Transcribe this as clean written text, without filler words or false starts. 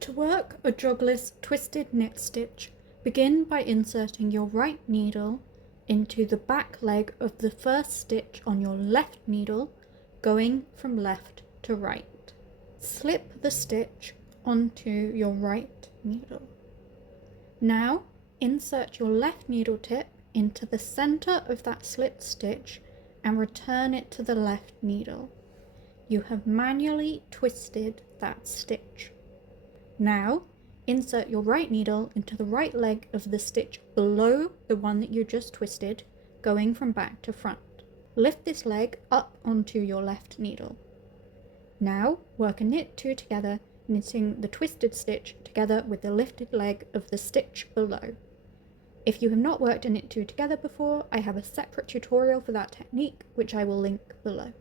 To work a jogless twisted knit stitch, begin by inserting your right needle into the back leg of the first stitch on your left needle, going from left to right. Slip the stitch onto your right needle. Now insert your left needle tip into the center of that slipped stitch and return it to the left needle. You have manually twisted that stitch. Now insert your right needle into the right leg of the stitch below the one that you just twisted, going from back to front. Lift this leg up onto your left needle. Now work a knit two together, knitting the twisted stitch together with the lifted leg of the stitch below. If you have not worked a knit two together before, I have a separate tutorial for that technique, which I will link below.